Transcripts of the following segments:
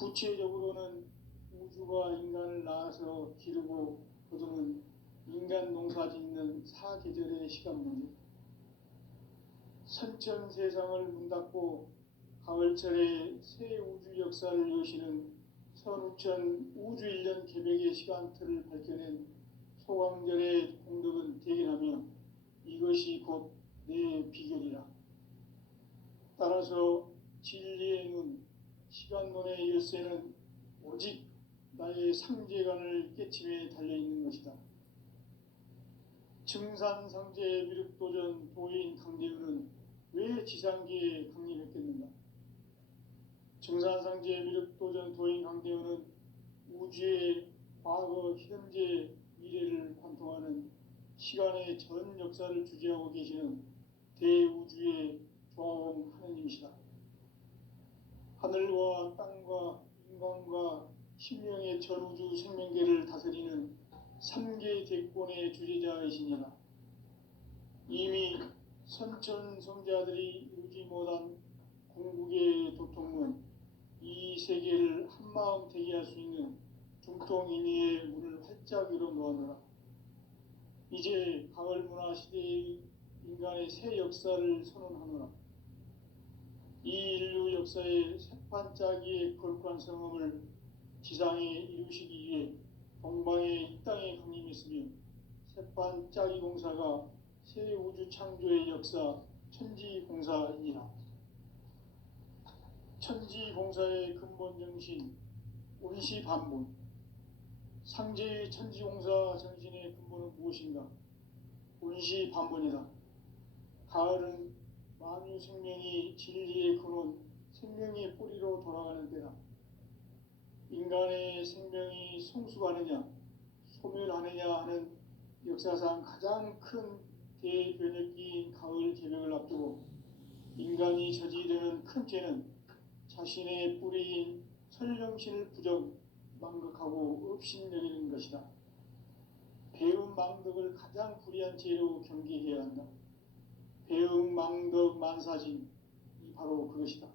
구체적으로는 우주가 인간을 낳아서 기르고 거두는 인간 농사 짓는 사계절의 시간 문제, 선천 세상을 문 닫고 가을철에 새 우주 역사를 여시는 선우천 우주일년 개벽의 시간틀을 밝혀낸 소강절의 공덕은 대견하며 이것이 곧 내 비결이라. 따라서 진리의 눈, 시간론의 열쇠는 오직 나의 상제관을 깨침에 달려있는 것이다. 증산상제 미륵도전 도인 강대우는 왜 지상계에 강림했겠는가? 증산상제 미륵도전 도인 강대우는 우주의 과거, 현재, 미래를 관통하는 시간의 전 역사를 주재하고 계시는 대우주의 조화원 하느님이시다. 하늘과 땅과 인간과 신명의 전우주 생명계를 다스리는 3계 대권의 주재자이시니라. 이미 선천성자들이 이루지 못한 궁극의 도통문, 이 세계를 한마음 되게 할 수 있는 중통인의의 문을 활짝 열어 놓아노라. 이제 가을 문화 시대의 인간의 새 역사를 선언하노라. 이 인류 역사의 새판짜기의 거룩한 성험을 지상에 이루시기 위해 동방의 이 땅에 강림했으며 새판짜기 공사가 새 우주 창조의 역사 천지공사이니라. 천지공사의 근본 정신 운시반본, 상제의 천지공사 정신의 근본은 무엇인가? 운시반본이다. 가을은 만유 생명이 진리의 근원, 생명의 뿌리로 돌아가는 때다. 인간의 생명이 성숙하느냐, 소멸하느냐 하는 역사상 가장 큰 대변혁기인 가을 개벽을 앞두고 인간이 저지르는 큰 죄는 자신의 뿌리인 설령신을 부정, 망극하고 업신여기는 것이다. 배움 망덕을 가장 불의한 죄로 경계해야 한다. 배움 망덕 만사진이 바로 그것이다.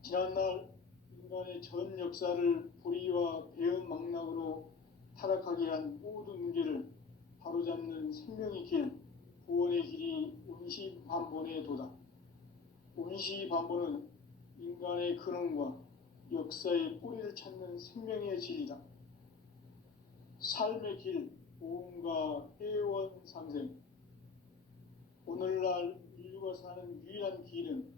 지난날 인간의 전 역사를 불의와 배움 망락으로 타락하게 한 모든 문제를 바로잡는 생명의 길, 구원의 길이 운시반본의 도다. 운시반본은 인간의 근원과 역사의 뿌리를 찾는 생명의 진리다. 삶의 길, 보험과 회원 상생. 오늘날 인류가 사는 유일한 길은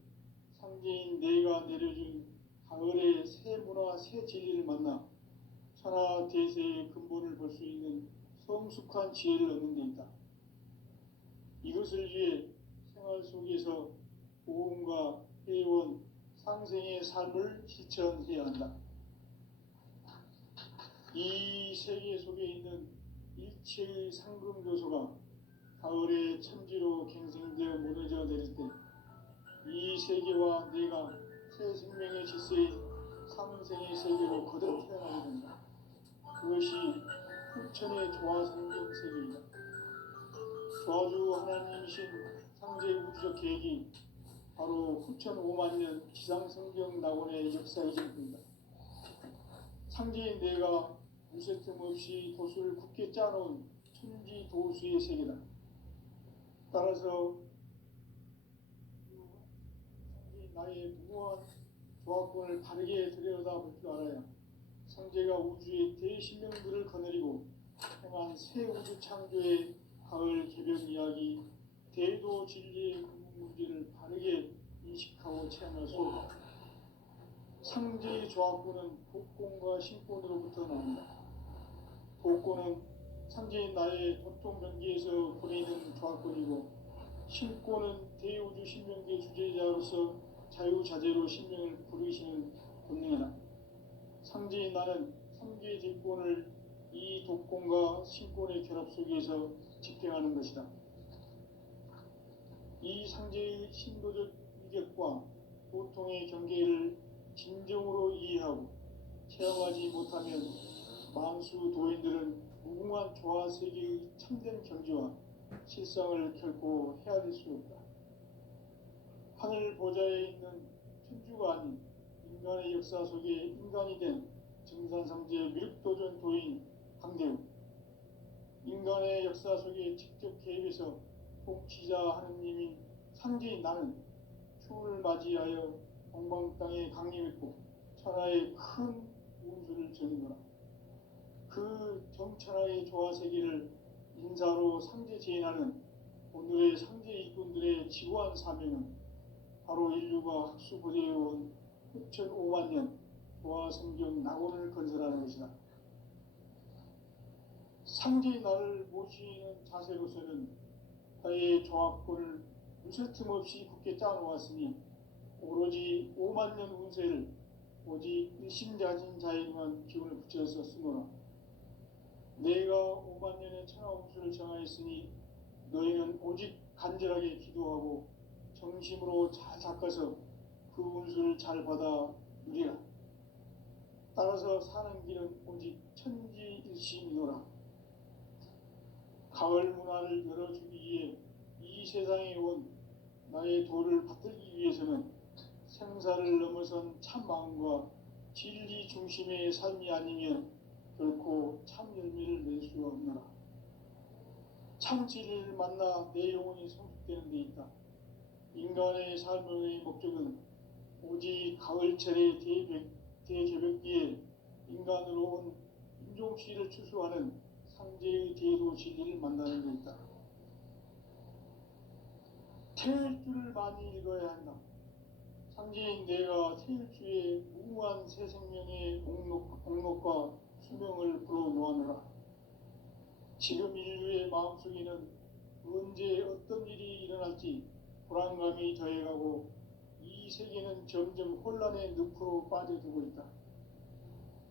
상제인 내가 내려준 가을의 새 문화, 새 진리를 만나 천하 대세의 근본을 볼 수 있는 성숙한 지혜를 얻는 데 있다. 이것을 위해 생활 속에서 보험과 회원, 상생의 삶을 실천해야 한다. 이 세계 속에 있는 일체의 상금교소가 가을의 천지로 갱생되어 무너져 내릴 때 이 세계와 내가 새 생명의 질서의 상생의 세계로 거듭 태어나게 된다. 그것이 후천의 조화성경 세계이다. 조화주 하나님이신 상제 우주적 계획이 바로 후천 5만년 지상성경 낙원의 역사이실 뿐이다. 상제인 내가 무쇠 틈 없이 도수를 굳게 짜놓은 천지 도수의 세계다. 따라서 상제인 나의 무모한 조합권을 바르게 들여다볼 줄 알아야 상제가 우주의 대신명들을 거느리고 행한 새 우주 창조의 가을 개벽 이야기, 대도 진리의 근본 문제를 바르게 인식하고 체험할 수 없다. 상제의 조합권은 복권과 신권으로부터 나온다. 복권은 상제인 나의 도통 경계에서 보내는 조합권이고, 신권은 대우주 신명계 주제자로서 자유자재로 신명을 부르시는 본능이다. 상제인 나는 3계 대권을 이 독권과 신권의 결합 속에서 집행하는 것이다. 이 상제의 신도적 위격과 보통의 경계를 진정으로 이해하고 체험하지 못하면 만수 도인들은 무궁한 조화세계의 참된 경지와 실상을 결코 헤아릴 수 없다. 하늘 보좌에 있는 천주가 아닌 인간 인간의 역사 속에 인간이 된 증산상제의 미륵도전 도인 강대우, 인간의 역사 속에 직접 개입해서 통치자 하느님인 상제인 나는 추운을 맞이하여 동방 땅에 강림했고 천하의 큰 운수를 전하노라. 그 정천하의 조화세계를 인사로 상제 제인하는 오늘의 상제 일꾼들의 지고한 사명은 바로 인류가 학수고대해온 6,500만 년 조화성경 낙원을 건설하는 것이다. 상제의 나를 모시는 자세로서는 나의 조합권을 무쇠틈 없이 굳게 짜놓았으니 오로지 5만 년 운세를 오직 일심자진 자에게만 기운을 붙여서 쓰노라. 내가 5만 년의 천하 운수를 정하였으니 너희는 오직 간절하게 기도하고 정심으로 잘 닦아서 그 운수를 잘 받아 누리라. 따라서 사는 길은 오직 천지일심이노라. 가을 문화를 열어주기 위해 이 세상에 온 나의 도를 받들기 위해서는 생사를 넘어선 참 마음과 진리 중심의 삶이 아니면 결코 참 열매를 낼 수 없노라. 참 진리를 만나 내 영혼이 성숙되는 데 있다. 인간의 삶의 목적은 오직 가을철의 대개벽기에 인간으로 온 인종씨를 추수하는 상제의 대도 진리를 만나는 데 있다. 태일 줄을 많이 읽어야 한다. 상제인 내가 태일주의 무궁한 새 생명의 목록과 수명을 불어놓아노라. 지금 인류의 마음속에는 언제 어떤 일이 일어날지 불안감이 더해가고 이 세계는 점점 혼란의 늪으로 빠져들고 있다.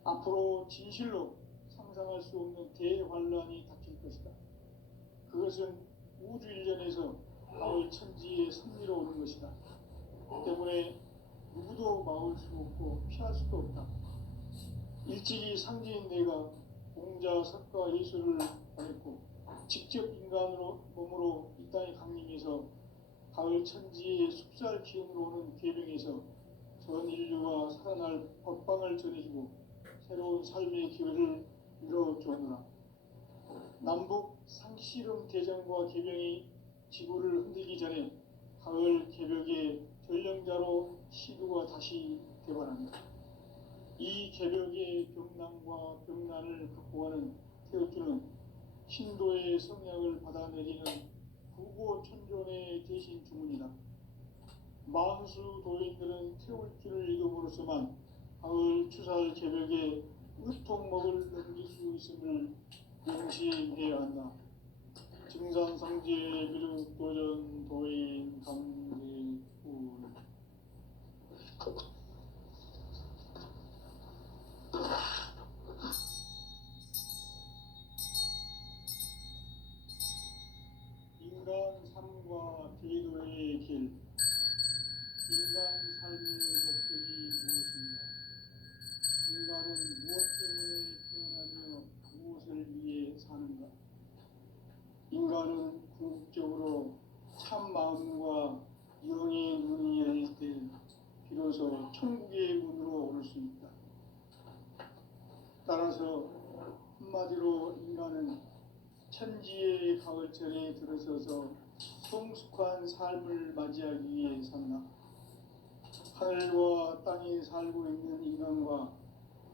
앞으로 진실로 상상할 수 없는 대환란이 닥칠 것이다. 그것은 우주 일련에서 가을 천지의 섭리로 오는 것이다. 때문에 누구도 막을 수 없고 피할 수도 없다. 일찍이 상제인 내가 공자, 석가, 예수를 보냈고 직접 인간으로 몸으로 이 땅에 강림해서 가을 천지의 숲살 기운으로 오는 계명에서 전 인류가 살아날 법방을 전해주고 새로운 삶의 기회를 이뤄주노라. 남북 상씨름 대전과 개병이 지구를 흔들기 전에 가을 개벽의 전령자로 시구가 다시 개발합니다. 이 개벽의 병난과 병난을 극복하는 태우주는 신도의 성약을 받아내리는 구고천존의 대신 주문이다. 만수 도인들은 태울주를 읽음으로써만 가을 추살 개벽에 으통먹을 넘길 수 있음을 명심해야 한다. 증산상제 미륵도전 도인 강대우. 인간 삶과 제도의 길. 인간 삶의 목적이 무엇인가? 인간은 무엇 때문에 태어나며 무엇을 위해 사는가? 인간은 궁극적으로 참 마음과 영의 눈이 열릴 때 비로소 천국의 문으로 오를 수 있다. 따라서 한마디로 인간은 천지의 가을철에 들어서서 성숙한 삶을 맞이하기 위해 산다. 하늘과 땅에 살고 있는 인간과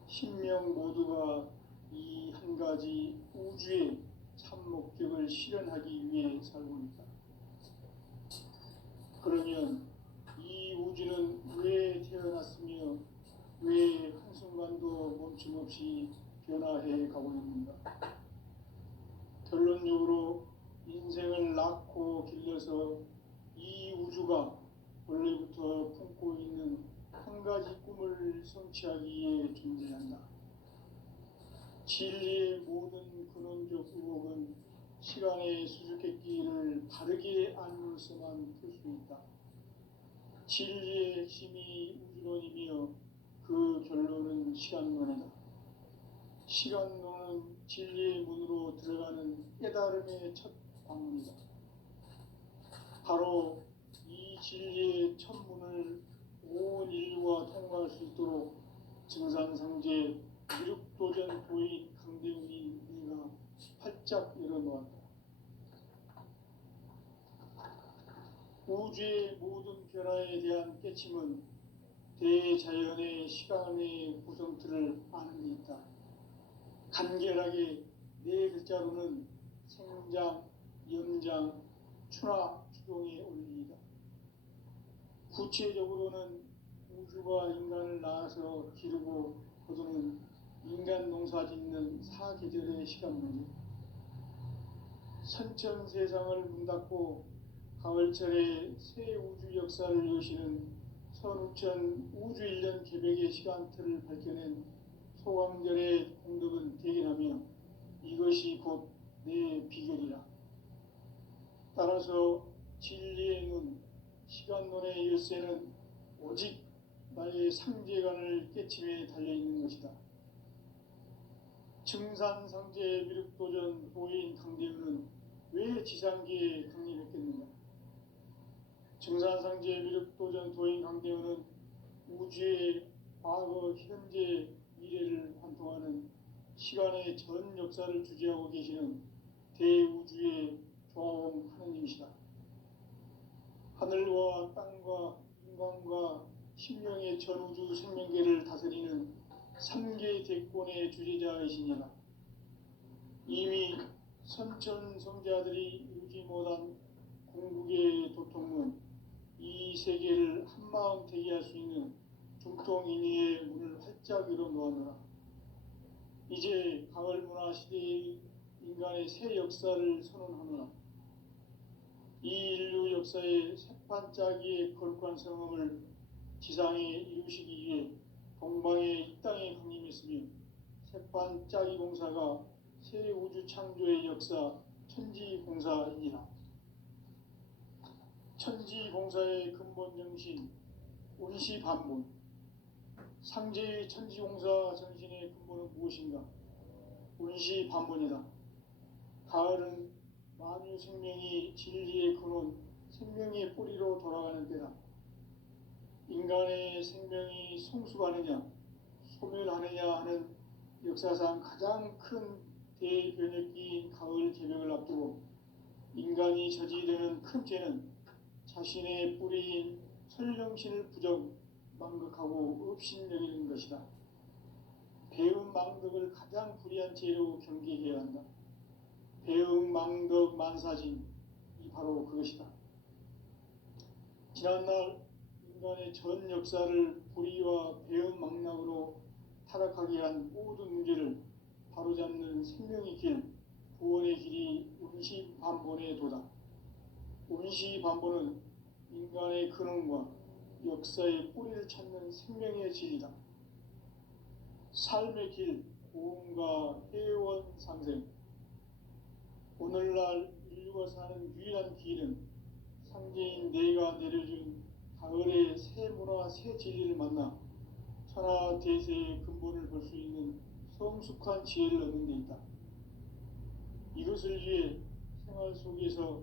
신명 모두가 이 한 가지 우주의 참 목적을 실현하기 위해 살고 있다. 그러면 이 우주는 왜 태어났으며 왜 한순간도 멈춤없이 변화해 가고 있는가? 결론적으로 인생을 낳고 길러서 이 우주가 원래부터 품고 있는 한 가지 꿈을 성취하기 위해 존재한다. 진리의 모든 근원적 의혹은 시간의 수수께끼를 바르게 알므로서만 풀 수 있다. 진리의 핵심이 우주론이며 그 결론은 시간론이다. 시간론은 진리의 문으로 들어가는 깨달음의 첫 방문이다. 바로 이 진리의 첫 문을 온 인류가 통과할 수 있도록 증산상제 미륵도전 도인 강대훈이 네가 활짝 열어놓았다. 우주의 모든 변화에 대한 깨침은 대자연의 시간의 구성틀을 아는 데 있다. 간결하게 네 글자로는 생장, 연장, 추나 추동의 원리이다. 구체적으로는 우주가 인간을 낳아서 기르고 거두는 인간 농사 짓는 사계절의 시간 문제, 선천 세상을 문 닫고 가을철에 새 우주 역사를 여시는 선우천 우주 1년 개벽의 시간틀을 밝혀낸 소강절의 공덕은 대견하며 이것이 곧 내 비결이라. 따라서 진리의 눈, 시간론의 열쇠는 오직 나의 상제관을 깨침에 달려있는 것이다. 증산상제 미륵도전 도인 강대훈은 왜 지상계에 강림했겠는가? 증산상제 미륵도전 도인 강대훈은 우주의 과거, 현재, 미래를 관통하는 시간의 전 역사를 주재하고 계시는 대우주의 조화원 하느님이시다. 하늘과 땅과 인간과 신명의 전우주 생명계를 다스리는 3계 대권의 주재자이시니라. 이미 선천성자들이 이루지 못한 궁극의 도통은 이 세계를 한마음 되게 할 수 있는 중통인의의 문을 활짝 열어놓았노라. 이제 가을 문화 시대의 인간의 새 역사를 선언하노라. 이 인류 역사의 새판짜기의 거룩한 성음을 지상에 이루시기 위해 동방의 이 땅에 강림했으며 새판짜기 공사가 새 우주 창조의 역사 천지공사이니라. 천지공사의 근본 정신 운시반본, 상제의 천지공사 정신의 근본은 무엇인가? 운시반본이다. 가을은 만유 생명이 진리의 근원, 생명의 뿌리로 돌아가는 때다. 인간의 생명이 성숙하느냐, 소멸하느냐 하는 역사상 가장 큰 대변혁기인 가을 개벽을 앞두고 인간이 저지르는 큰 죄는 자신의 뿌리인 설령신을 부정, 망극하고 업신여기는 것이다. 배움 망덕을 가장 불의한 죄로 경계해야 한다. 배움 망덕 만사진, 이 바로 그것이다. 지난날 인간의 전 역사를 불의와 배움 망락으로 타락하게 한 모든 문제를 바로잡는 생명의 길, 구원의 길이 운시반본의 도다. 운시반본은 인간의 근원과 역사의 뿌리를 찾는 생명의 진리다. 삶의 길, 고음과 회원 상생. 오늘날 인류가 사는 유일한 길은 상제인 내가 내려준 가을의 새 문화, 새 진리를 만나 천하 대세의 근본을 볼 수 있는 성숙한 지혜를 얻는 데 있다. 이것을 위해 생활 속에서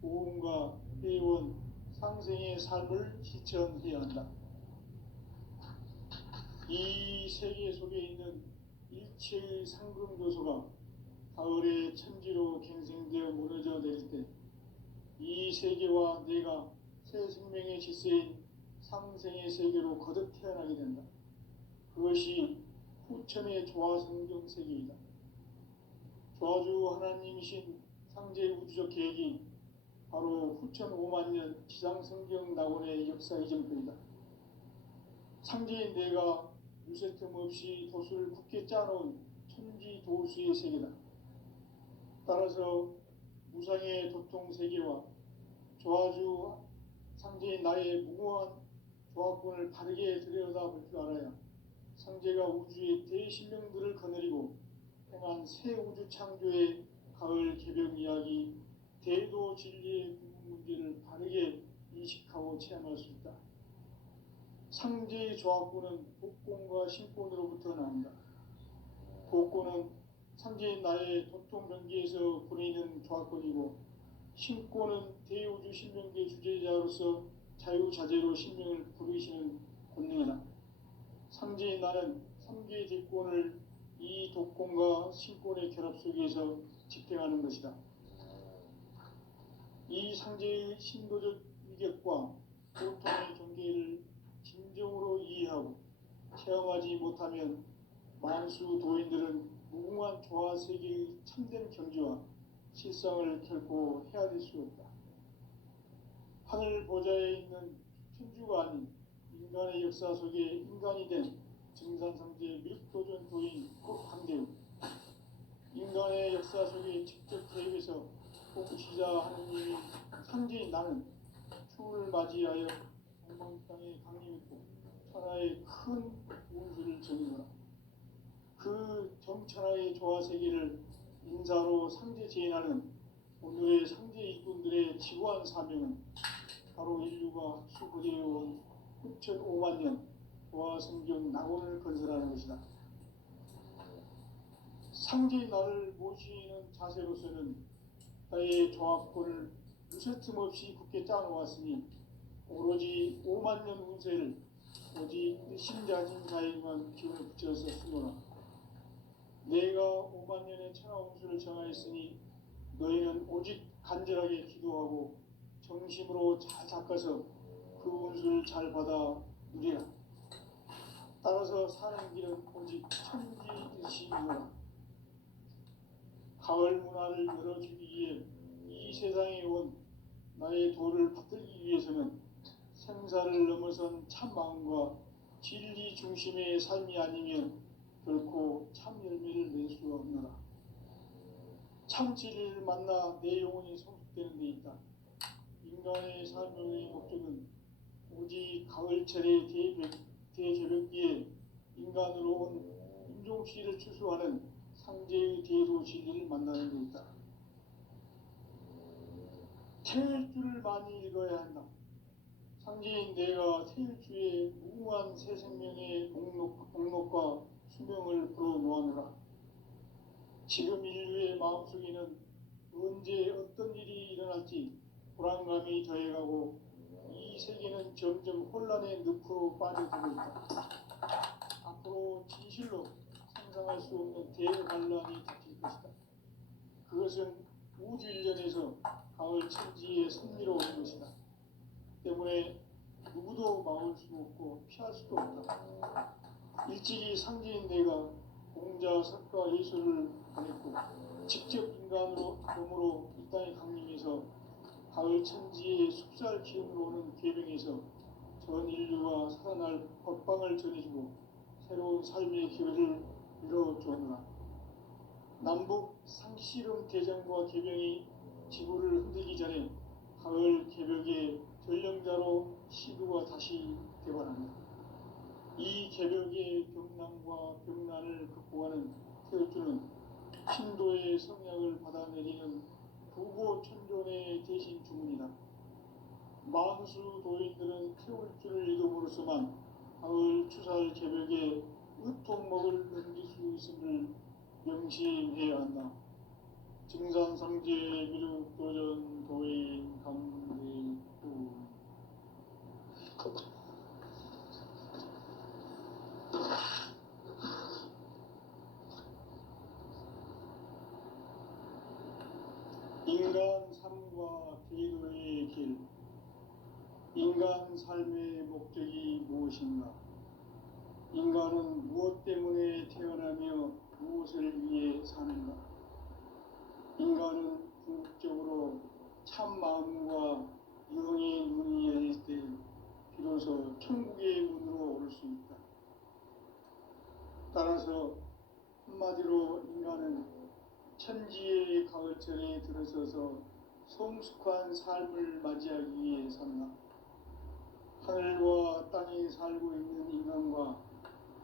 고음과 회원, 상생의 삶을 실천해야 한다. 이 세계 속에 있는 일체의 상금 요소가 가을의 천지로 갱생되어 무너져 내릴 때 이 세계와 내가 새 생명의 질서인 상생의 세계로 거듭 태어나게 된다. 그것이 후천의 조화성경 세계이다. 조화주 하나님이신 상제 우주적 계획이 바로 후천 5만년 지상성경 낙원의 역사 이전편이다. 상제인 내가 유세 틈 없이 도수를 굳게 짜놓은 천지도수의 세계다. 따라서 무상의 도통 세계와 조화주 상제인 나의 무궁한 조화권을 바르게 들여다볼 줄 알아야 상제가 우주의 대신명들을 거느리고 행한 새 우주 창조의 가을 개벽 이야기, 대도 진리의 궁극 문제를 바르게 인식하고 체험할 수 있다. 상제의 조화권은 복권과 신권으로부터 나온다. 복권은 상제인 나의 도통 경계에서 보내는 조화권이고, 신권은 대우주 신명계 주제자로서 자유자재로 신명을 부르시는 권능이다. 상제인 이제 나는 삼계 제권을 이 독권과 신권의 결합 속에서 집행하는 것이다. 이 상제의 신도적 위격과 고통의 경계를 진정으로 이해하고 체험하지 못하면 만수 도인들은 무궁한 조화 세계의 참된 경지와 실상을 결코 헤아릴 수 없다. 하늘 보좌에 있는 천주가 아닌 인간의 역사 속에 인간이 된 증산상제 밀도전 도인 한계우, 인간의 역사 속에 직접 개입해서 통치자 하느님이 상제인 나는 추후를 맞이하여 엉망 땅에 강림했고 천하의 큰 운수를 전이노라. 그 정천하의 조화 세계를 인사로 상제 제인하는 오늘의 상제 일꾼들의 지구한 사명은 바로 인류가 학수부대해온 9,500만 년 조화 성경 낙원을 건설하는 것이다. 상제의 나를 모시는 자세로서는 나의 조합권을 무쇠틈 없이 굳게 짜놓았으니 오로지 5만 년 운세를 오직 신자진 자에게만 기운을 붙여서 쓰노라. 내가 5만 년의 천하 운수를 정하였으니 너희는 오직 간절하게 기도하고 정심으로 잘 닦아서 그 운수를 잘 받아 누리라. 따라서 사는 길은 오직 천지일시이노라. 가을 문화를 열어주기 위해 이 세상에 온 나의 도를 받들기 위해서는 생사를 넘어선 참 마음과 진리 중심의 삶이 아니면 결코 참 열매를 낼 수 없노라. 참 진리를 만나 내 영혼이 성숙되는 데 있다. 인간의 삶의 목적은 오직 가을철의 대제벽기에 인간으로 온 인종씨를 추수하는 상제의 대도 진리를 만나는 데 있다. 태일주를 많이 읽어야 한다. 상제인 내가 태일주의 무궁한 새 생명의 목록과 수명을 불어놓아노라. 지금 인류의 마음속에는 언제 어떤 일이 일어날지 불안감이 더해가고 이 세계는 점점 혼란의 늪으로 빠져들고 있다. 앞으로 진실로 상상할 수 없는 대환란이 닥칠 것이다. 그것은 우주 일련에서 가을 천지의 섭리로 오는 것이다. 때문에 누구도 막을 수 없고 피할 수도 없다. 일찍이 상제인 내가 공자, 석가, 예수를 보냈고 직접 인간으로 몸으로 이 땅에 강림해서 가을 천지의 숲살 기운으로 오는 계명에서 전 인류가 살아날 법방을 전해주고 새로운 삶의 기회를 열어주었노라. 남북 상씨름 대전과 계명이 지구를 흔들기 전에 가을 개벽의 전령자로 시두가 다시 개발합니다. 이 개벽의 경남과 병난을 극복하는 태울주는 신도의 성약을 받아내리는 부고 천존의 대신 주문이다. 만수 도인들은 태울주를 읽음으로써만 가을 추살 개벽에 으통먹을 넘길 수 있음을 명심해야 한다. 증산상제 미륵도전 도인 강대구 인간 삶과 기도의 길. 인간 삶의 목적이 무엇인가? 인간은 무엇 때문에 태어나며 무엇을 위해 사는가? 인간은 궁극적으로 참 마음과 영의 문이 열릴 때 비로소 천국의 문으로 오를 수 있다. 따라서 한마디로 인간은 천지의 가을철에 들어서서 성숙한 삶을 맞이하기 위해 산다. 하늘과 땅에 살고 있는 인간과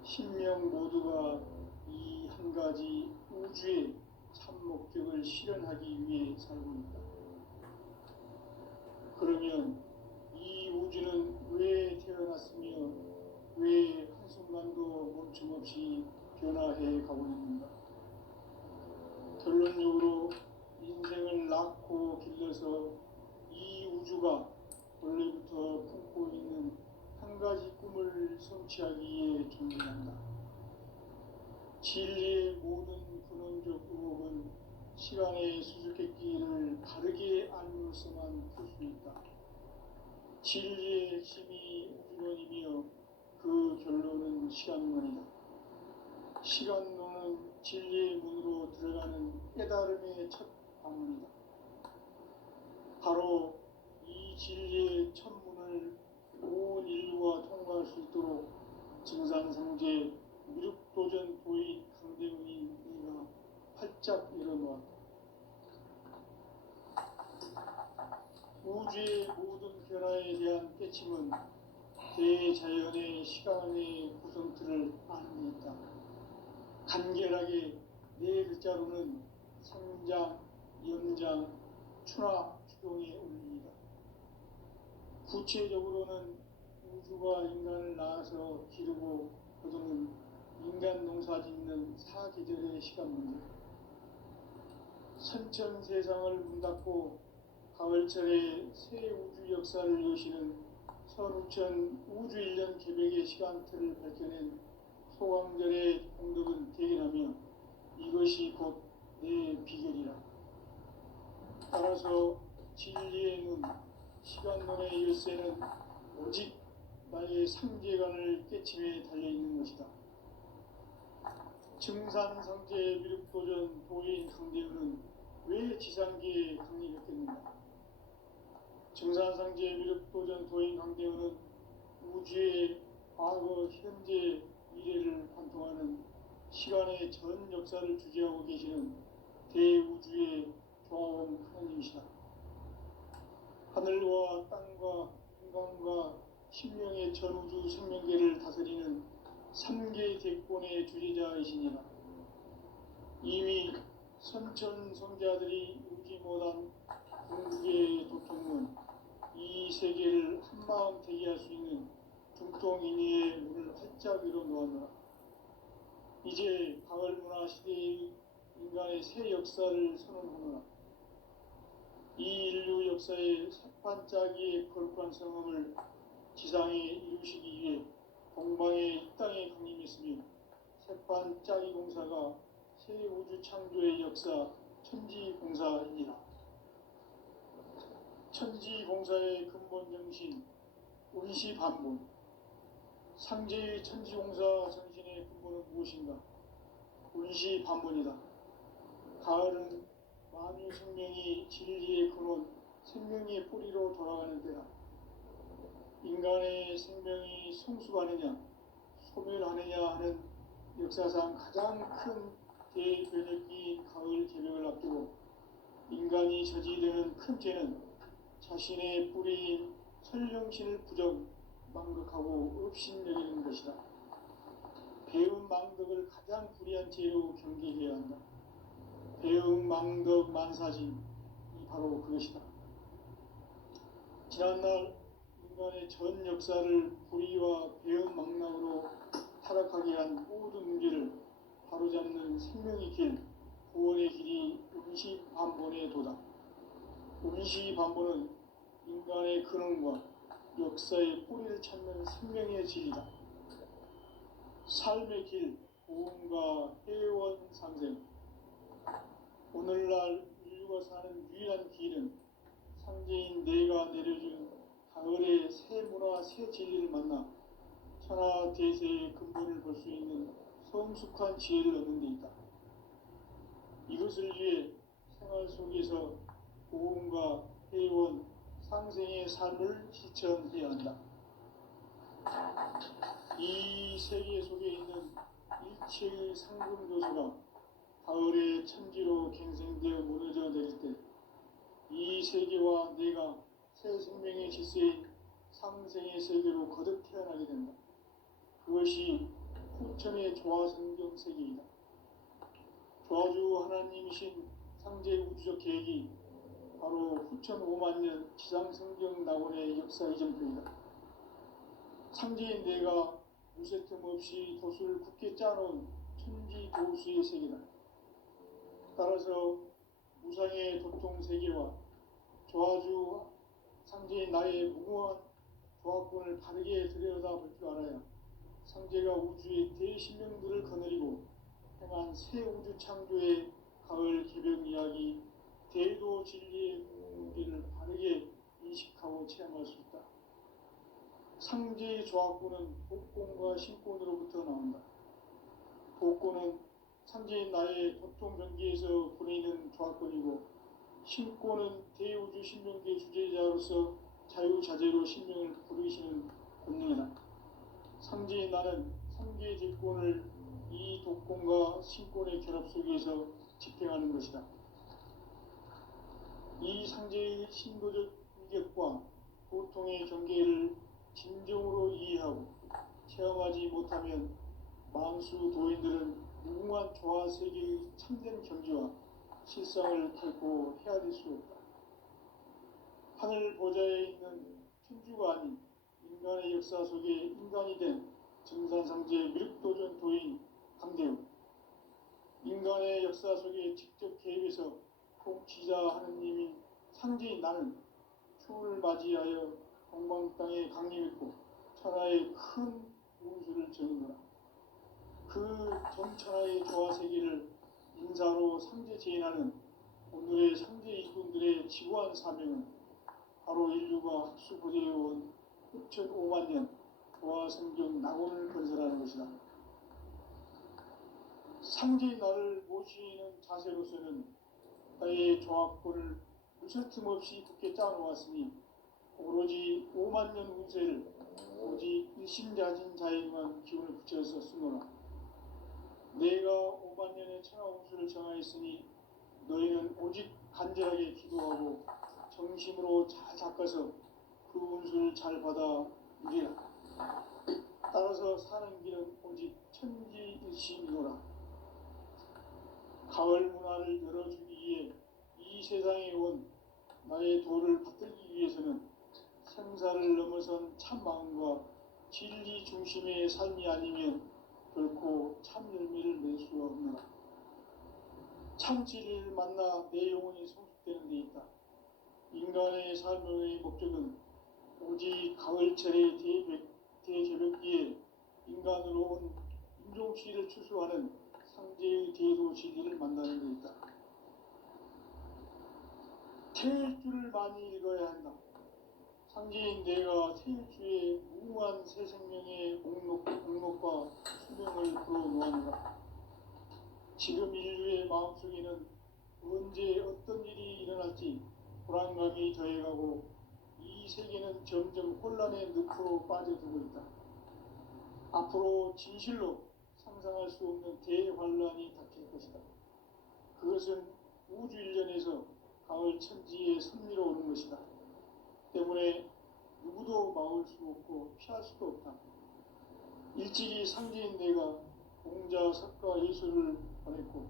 신명 모두가 이 한 가지 우주의 참 목적을 실현하기 위해 살고 있다. 그러면 이 우주는 왜 태어났으며 왜 한순간도 멈춤없이 변화해 가고 있는가? 결론적으로 인생을 낳고 길러서 이 우주가 원래부터 품고 있는 한 한 가지 꿈을 성취하기 위해 존재한다. 진리의 모든 근원적 의혹은 시간의 수수께끼를 바르게 알므로서만 풀 수 있다. 진리의 핵심이 우주론이며 그 결론은 시간론이다. 시간론은 진리의 문으로 들어가는 깨달음의 첫 방문이다. 바로 이 진리의 첫 문을 온 인류가 통과할 수 있도록 증산상제 미륵도전 도인 강대훈이 네가 활짝 열어놓았다. 우주의 모든 변화에 대한 깨침은 대자연의 시간의 구성틀을 아는 데 있다. 간결하게 네 글자로는 성장, 연장, 추나 추동에 올립니다. 구체적으로는 우주가 인간을 낳아서 기르고 거두는 인간 농사 짓는 사계절의 시간 문제, 선천 세상을 문 닫고 가을철에 새 우주 역사를 여시는 선우천 우주 1년 계획의 시간틀을 밝혀낸 소강절의 공덕은 대견하며 이것이 곧 내 비결이라. 따라서 진리의 눈, 시간론의 열쇠는 오직 나의 상제관을 깨침에 달려있는 것이다. 증산상제 미륵도전 도인 강대훈은 왜 지상계에 강림했겠는가? 증산상제 미륵도전 도인 강대훈은 우주의 과거, 현재, 미래를 관통하는 시간의 전 역사를 주재하고 계시는 대우주의 조화원 하나님이시다. 하늘과 땅과 인간과 신명의 전우주 생명계를 다스리는 3개 대권의 주재자이시니라. 이미 선천성자들이 이루지 못한 궁극의 도통문, 이 세계를 한마음 되게 할 수 있는 중통인의의 문을 활짝 열어놓았노라. 이제 가을 문화 시대의 인간의 새 역사를 선언하노라. 이 인류 역사의 새반짝이의 거룩한 성험을 지상에 이루시기 위해 동방의 이 땅에 강림했으며 새반짝이 공사가 새 우주 창조의 역사 천지공사이니라. 천지공사의 근본 정신 운시반문, 상제의 천지공사 정신의 근본은 무엇인가? 운시반문이다. 가을은 만유 생명이 진리의 근원, 생명의 뿌리로 돌아가는 때다. 인간의 생명이 성숙하느냐, 소멸하느냐 하는 역사상 가장 큰 대변혁기인 가을 개벽을 앞두고 인간이 저지르는 큰 죄는 자신의 뿌리인 설령신을 부정, 망극하고 업신여기는 것이다. 배움 망덕을 가장 불의한 죄로 경계해야 한다. 배움 망덕 만사진이 바로 그것이다. 지난날 인간의 전 역사를 불의와 배움 망락으로 타락하게 한 모든 문제를 바로잡는 생명의 길, 구원의 길이 운시반본의 도다. 운시반본은 인간의 근원과 역사의 뿌리를 찾는 생명의 진리다. 삶의 길, 보험과 회원 상생. 오늘날 인류가 사는 유일한 길은 상제인 내가 내려준 가을의 새 문화, 새 진리를 만나 천하 대세의 근본을 볼 수 있는 성숙한 지혜를 얻는 데 있다. 이것을 위해 생활 속에서 보험과 회원, 상생의 삶을 실천해야 한다. 이 세계 속에 있는 일체의 상금 교수가 가을의 천지로 갱생되어 무너져 내릴 때 이 세계와 내가 새 생명의 질서인 상생의 세계로 거듭 태어나게 된다. 그것이 후천의 조화성경 세계이다. 조화주 하나님이신 상제 우주적 계획이 바로 후천 5만 년 지상성경 낙원의 역사 이정표이다. 상제인 내가 무쇠 틈 없이 돛을 굳게 짜놓은 천지 도수의 세계다. 따라서 무상의 도통 세계와 조화주 상제인 나의 무궁한 조합권을 바르게 들여다볼 줄 알아야 상제가 우주의 대신령들을 거느리고 행한 새 우주 창조의 가을 개벽 이야기, 대도 진리의 무게를 바르게 인식하고 체험할 수 있다. 상제의 조합권은 복권과 신권으로부터 나온다. 복권은 상제인 나의 도통 경계에서 보내는 조합권이고, 신권은 대우주 신명계 주제자로서 자유자재로 신명을 부르시는 권능이다. 상제인 나는 상계 제권을 이 독권과 신권의 결합 속에서 집행하는 것이다. 이 상제의 신도적 인격과 보통의 경계를 진정으로 이해하고 체험하지 못하면 망수 도인들은 무궁한 조화 세계의 참된 경지와 실상을 닳고 헤아릴 수 없다. 하늘 보좌에 있는 천주가 아닌 인간의 역사 속에 인간이 된 정산상제 미륵도전 도인 강대우, 인간의 역사 속에 직접 개입해서 통치자 하느님인 상제인 나는 추운을 맞이하여 동방 땅에 강림했고 천하의 큰 우주를 정의노라. 그 전천하의 조화 세계를 인사로 상제 제인하는 오늘의 상제 이군들의 지구한 사명은 바로 인류가 학수고대해온 흡천 5만 년 조화 성경 낙원을 건설하는 것이다. 상제의 나를 모시는 자세로서는 나의 조합권을 무설틈 없이 굳게 짜놓았으니 오로지 5만 년 운세를 오직 일심자진 자에만 기운을 붙여서 쓰노라. 내가 5만 년의 천하 운수를 정하였으니 너희는 오직 간절하게 기도하고 정심으로 잘 닦아서 그 운수를 잘 받아 누리라. 따라서 사는 길은 오직 천지일심이노라. 가을 문화를 열어주기 위해 이 세상에 온 나의 도를 받들기 위해서는 생사를 넘어선 참 마음과 진리 중심의 삶이 아니면 결코 참 열매를 낼 수가 없노라. 참 진리를 만나 내 영혼이 성숙되는 데 있다. 인간의 삶의 목적은 오직 가을철의 대개벽기에 인간으로 온 인종시를 추수하는 상제의 대도 진리를 만나는 데 있다. 태일주를 많이 읽어야 한다. 상제인 내가 태일주의 무궁한 새 생명의 목록과 수명을 불어놓았노라. 지금 인류의 마음속에는 언제 어떤 일이 일어날지 불안감이 더해가고 이 세계는 점점 혼란의 늪으로 빠져들고 있다. 앞으로 진실로 상상할 수 없는 대환란이 닥칠 것이다. 그것은 우주 일련에서 가을 천지의 섭리로 오는 것이다. 때문에 누구도 막을 수 없고 피할 수도 없다. 일찍이 상제인 내가 공자, 석가, 예수를 보냈고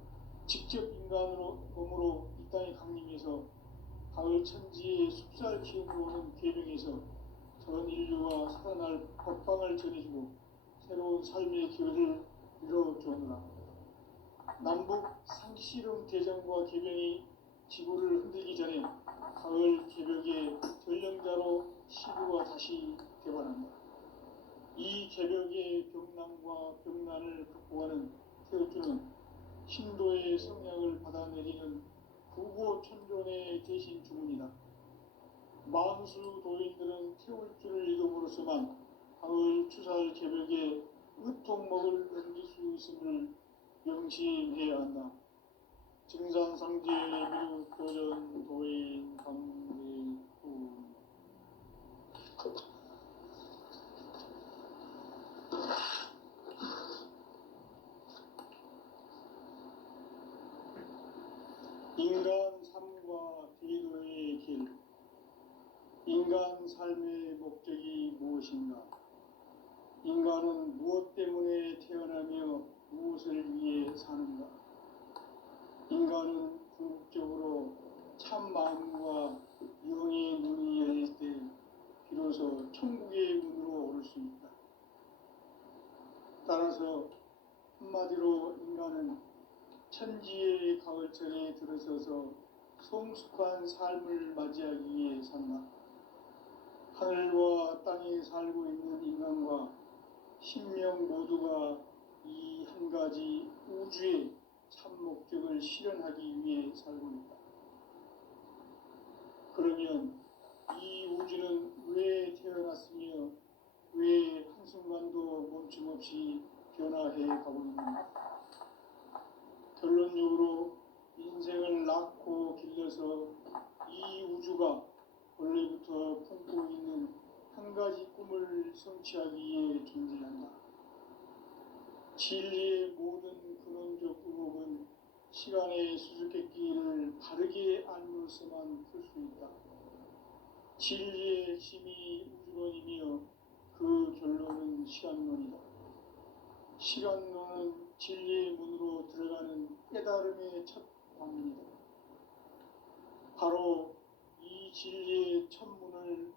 직접 인간으로 몸으로 이 땅에 강림해서 가을 천지의 숲살 기운으로 오는 계명에서 전 인류와 살아날 법방을 전해주고 새로운 삶의 기회를 이뤄주느라. 남북 상씨름 대전과 계명이 지구를 흔들기 전에 가을 개벽의 전령자로 시구가 다시 개발한다. 이 개벽의 병남과 병난을 극복하는 태울주는 신도의 성량을 받아내리는 구고천존의 대신 주문이다. 만수 도인들은 태울주를 읽음으로써만 가을 추살 개벽에 으통먹을 넘길 수 있음을 명심해야 한다. 증산상제 미륵도전 도인 강대우. 인간 삶과 대도의 길. 인간 삶의 목적이 무엇인가? 인간은 무엇 때문에 태어나며 무엇을 위해 사는가? 인간은 궁극적으로 참 마음과 영의 문이 열릴 때 비로소 천국의 문으로 오를 수 있다. 따라서 한마디로 인간은 천지의 가을철에 들어서서 성숙한 삶을 맞이하기 위해 산다. 하늘과 땅에 살고 있는 인간과 신명 모두가 이 한 가지 우주의 참 목적을 실현하기 위해 살고 있다. 그러면 이 우주는 왜 태어났으며 왜 한순간도 멈춤없이 변화해 가고 있는가? 결론적으로 인생을 낳고 길러서 이 우주가 원래부터 품고 있는 한 가지 꿈을 성취하기 위해 존재한다. 진리의 모든 근원적 의혹은 시간의 수수께끼를 바르게 알므로서만 풀 수 있다. 진리의 핵심이 우주론이며 그 결론은 시간론이다. 시간론은 진리의 문으로 들어가는 깨달음의 첫 관문이다. 바로 이 진리의 첫 문을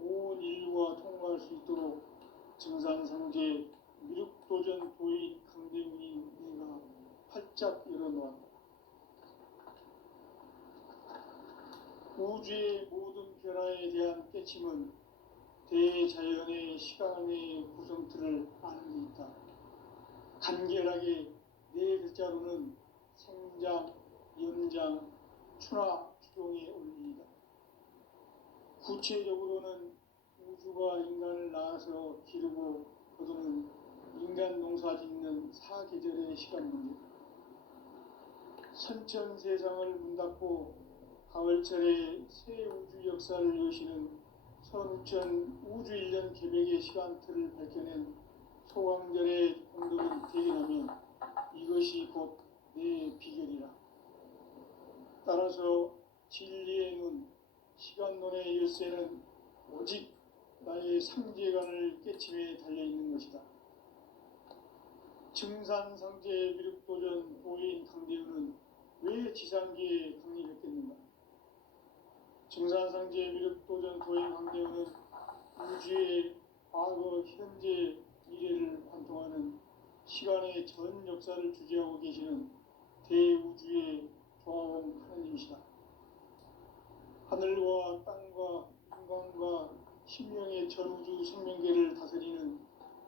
온 인류가 통과할 수 있도록 증산상제 미륵도전 도인 강대훈이 내가 활짝 열어놓았다. 우주의 모든 변화에 대한 깨침은 대자연의 시간의 구성틀을 아는 데 있다. 간결하게 네 글자로는 생장, 연장, 추나 추종의 원리이다. 구체적으로는 우주가 인간을 낳아서 기르고 거두는 인간 농사 짓는 사계절의 시간 문제. 선천 세상을 문닫고 가을철에 새 우주 역사를 여시는 선우천 우주 1년 계획의 시간틀을 밝혀낸 소강절의 공덕을 대견하며 이것이 곧 내 비결이라. 따라서 진리의 눈, 시간론의 열쇠는 오직 나의 상제관을 깨침에 달려있는 것이다. 증산상제 미륵도전 도인 강대훈은 왜 지상계에 강림했겠는가? 증산상제 미륵도전 도인 강대훈은 우주의 과거, 현재, 미래를 관통하는 시간의 전 역사를 주재하고 계시는 대우주의 조화원 하느님이시다. 하늘과 땅과 인간과 신명의 전우주 생명계를 다스리는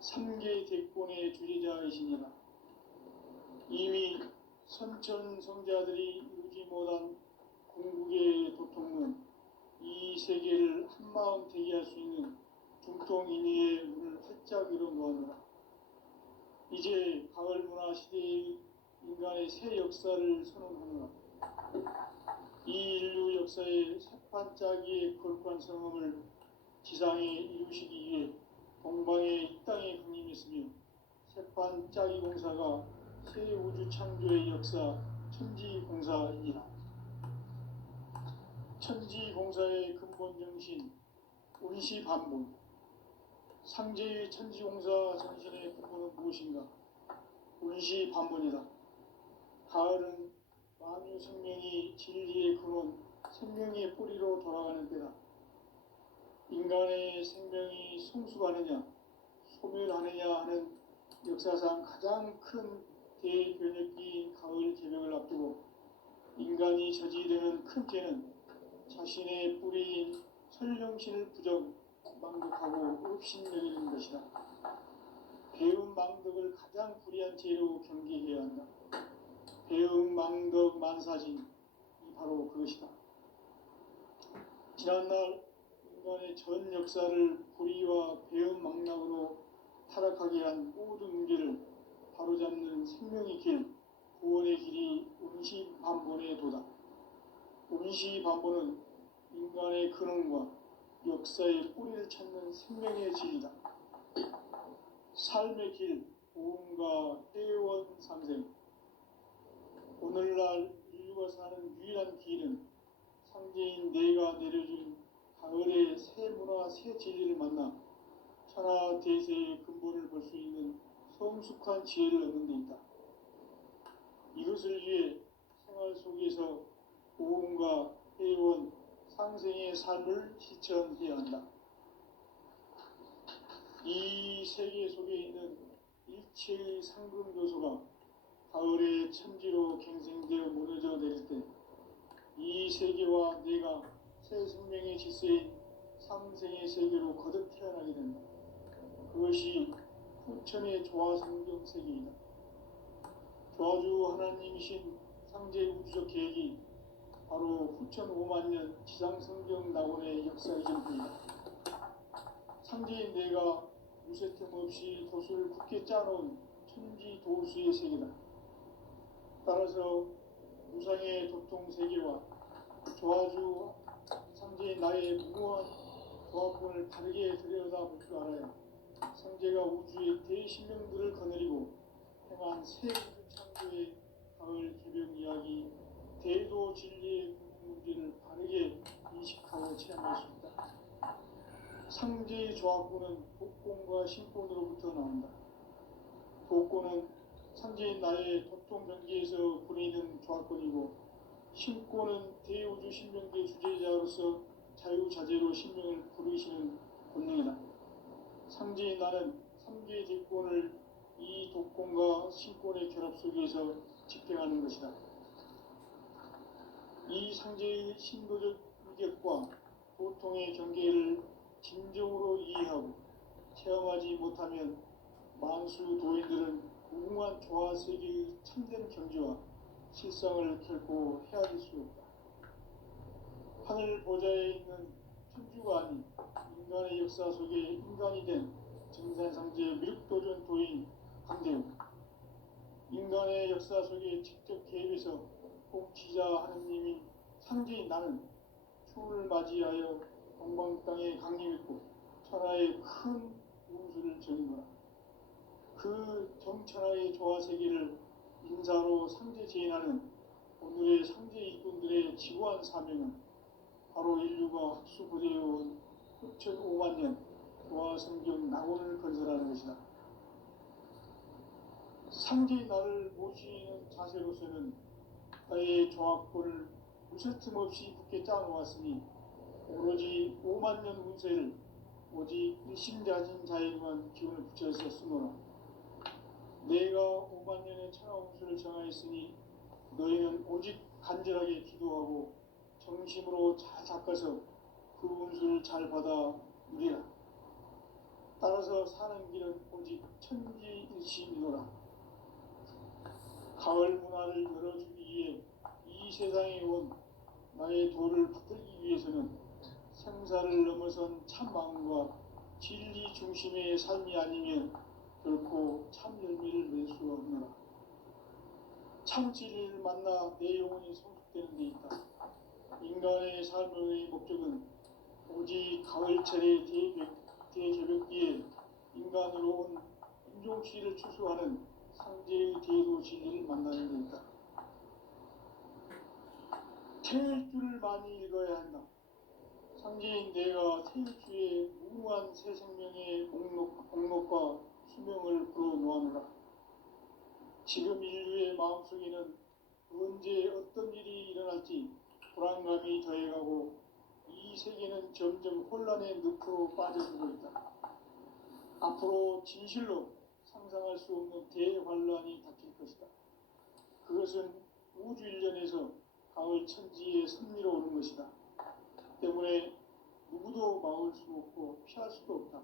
3개 대권의 주제자이시니라. 이미 선천성자들이 이루지 못한 궁극의 도통은 이 세계를 한마음 되게 할 수 있는 중통인의의 문을 활짝 열어놓았노라. 이제 가을 문화 시대의 인간의 새 역사를 선언하노라. 이 인류 역사의 새반짝이의 거룩한 성음을 지상에 이루시기 위해 동방의 이 땅에 강림했으며 새반짝이 공사가 새 우주 창조의 역사 천지공사이니라. 천지공사의 근본 정신 운시반본. 상제의 천지공사 정신의 근본은 무엇인가? 운시반본이다. 가을은 만유 생명이 진리의 근원, 생명의 뿌리로 돌아가는 때다. 인간의 생명이 성숙하느냐, 소멸하느냐 하는 역사상 가장 큰 대변혁기인 가을 개벽을 앞두고 인간이 저지르는 큰 죄는 자신의 뿌리인 설령신을 부정, 망독하고 업신여기는 것이다. 배움 망덕을 가장 불의한 죄로 경계해야 한다. 배움 망덕 만사진, 이 바로 그것이다. 지난날 인간의 전 역사를 불의와 배움 망락으로 타락하게 한 모든 문제를 바로잡는 생명의 길, 구원의 길이 운시반본의 도다. 운시반본은 인간의 근원과 역사의 뿌리를 찾는 생명의 진리다. 삶의 길, 보험과 떼원 상생. 오늘날 인류가 사는 유일한 길은 상제인 내가 내려준 가을의 새 문화, 새 진리를 만나 천하 대세의 근본을 볼 수 있는 성숙한 지혜를 얻는 데 있다. 이것을 위해 생활 속에서 보험과 떼원, 상생의 삶을 실천해야 한다. 이 세계 속에 있는 일체의 상금 요소가 가을의 천지로 갱생되어 무너져 내릴 때 이 세계와 내가 새 생명의 질서인 상생의 세계로 거듭 태어나게 된다. 그것이 후천의 조화성경 세계이다. 조화주 하나님이신 상제 우주적 계획이 바로 후천 5만 년 지상성경 낙원의 역사 이전입니다. 상제인 내가 무쇠틈 없이 도수를 굳게 짜놓은 천지 도수의 세계다. 따라서 무상의 도통 세계와 조화주 상제인 나의 무모한 조합권을 바르게 들여다볼 줄 알아야 상제가 우주의 대신명들을 거느리고 행한 새 우주 창조의 가을 개벽 이야기 대도 진리의 문제를 바르게 인식하고 체험할 수 있다. 상제의 조합권은 독권과 신권으로부터 나온다. 독권은 상제인 나의 도통 경계에서 부리는 조합권이고, 신권은 대우주 신명계 주제자로서 자유자재로 신명을 부르시는 권능이다. 상제인 나는 3개의 대권을 이 독권과 신권의 결합 속에서 집행하는 것이다. 이 상제의 신도적 위격과 보통의 경계를 진정으로 이해하고 체험하지 못하면 만수 도인들은 무궁한 조화세계의 참된 경지와 실상을 결코 헤아릴 수 없다. 하늘 보좌에 있는 천주가 아닌 인간의 역사 속에 인간이 된 증산상제 미륵도전 도인 강대우, 인간의 역사 속에 직접 개입해서 통치자 하느님인 상제인 나는 추운을 맞이하여 동방 땅에 강림했고 천하의 큰 운수를 전인 거라. 그 정천하의 조화세계를 인사로 상제 제인하는 오늘의 상제 일꾼들의 지구한 사명은 바로 인류가 학수부대해온 후천 5만 년 조화성경 낙원을 건설하는 것이다. 상제의 나를 모시는 자세로서는 나의 조합권을 무쇠틈 없이 굳게 짜놓았으니 오로지 5만 년 운세를 오직 일심자진 자에게만 기운을 붙여서 쓰노라. 내가 5만 년의 천하 운수를 정하였으니 너희는 오직 간절하게 기도하고 정심으로 잘 닦아서 그 운수를 잘 받아 누리라. 따라서 사는 길은 오직 천지일심이노라. 가을 문화를 열어주기 위해 이 세상에 온 나의 도를 받들기 위해서는 생사를 넘어선 참 마음과 진리 중심의 삶이 아니면 결코 참 열매를 맺을 수 없노라. 참 진리를 만나 내 영혼이 성숙되는 데 있다. 인간의 삶의 목적은 오직 가을철의 대개벽기에 인간으로 온 인종치를 추수하는 상제의 대도 진리를 만나는 데 있다. 태일주를 많이 읽어야 한다. 상제인 내가 태일주의 무궁한 새 생명의 공록과 수명을 불어놓아노라. 지금 인류의 마음속에는 언제 어떤 일이 일어날지 불안감이 더해가고 이 세계는 점점 혼란의 늪으로 빠져들고 있다. 앞으로 진실로 상상할 수 없는 대환란이 닥칠 것이다. 그것은 우주 일련에서 가을 천지에 선미로 오는 것이다. 때문에 누구도 막을 수 없고 피할 수도 없다.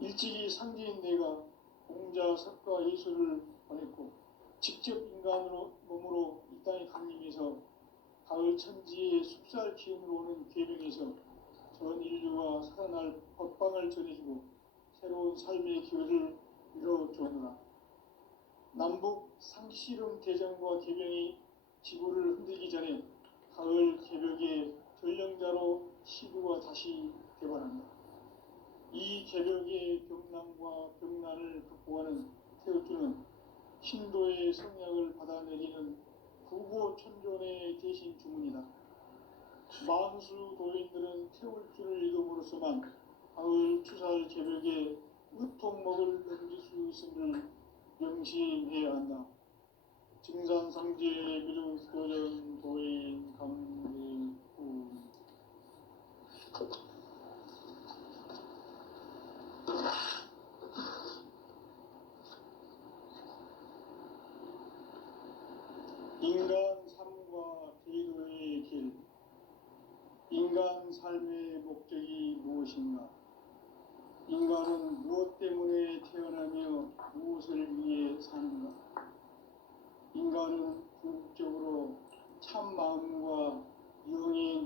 일찍이 상제인 내가 공자, 석가, 예수를 보냈고 직접 인간으로 몸으로 이 땅에 강림해서 가을 천지의 숲살 기운으로 오는 계명에서 전 인류가 살아날 법방을 전해주고 새로운 삶의 기회를 이뤄주었노라. 남북 상씨름 대전과 개병이 지구를 흔들기 전에 가을 개벽의 전령자로 시구가 다시 개발한다. 이 개벽의 병남과 병난을 극복하는 태우주는 신도의 성약을 받아내리는 구고천존의 대신 주문이다. 만수 도인들은 태울주를 읽음으로써만 가을 추살 개벽에 의통목을 넘길 수 있음을 명심해야 한다. 증산상제 미륵도전 도인 강대우. 인간 삶과 대도의 길. 인간 삶의 목적이 무엇인가? 인간은 무엇 때문에 태어나며 무엇을 위해 사는가? 인간은 궁극적으로 참 마음과 영의